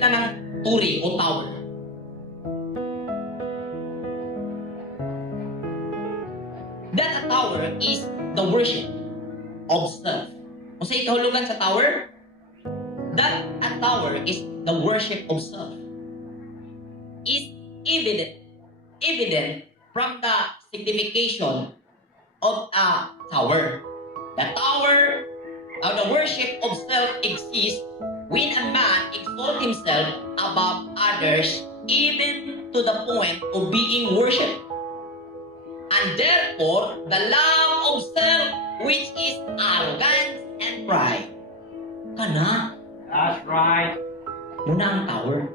sila ng turi o tower. That a tower is the worship of self. Kung sa ikahulugan sa tower, that a tower is the worship of self. Is evident from the signification of a tower. The tower of the worship of self exists when a man exalts himself above others, even to the point of being worshipped. And therefore, the love of self, which is arrogance and pride. Kana? That's right. Muna ang tower.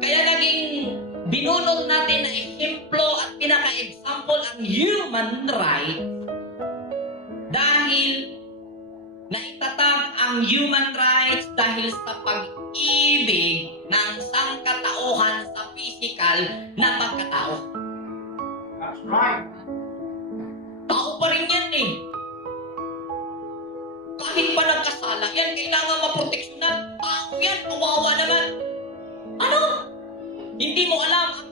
Kaya naging binunot natin na ehemplo at pinaka-example ang human rights dahil naitatag ang human rights dahil sa pag-ibig ng sangkatauhan sa physical na pagkatao. That's right. Tao pa rin yan eh. Kahit pa nagkasala yan, kailangan maproteksyonan. Tao yan, kawawa naman. Ano? Hindi mo alam ang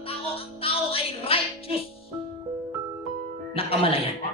tao ay righteous na kamalayan.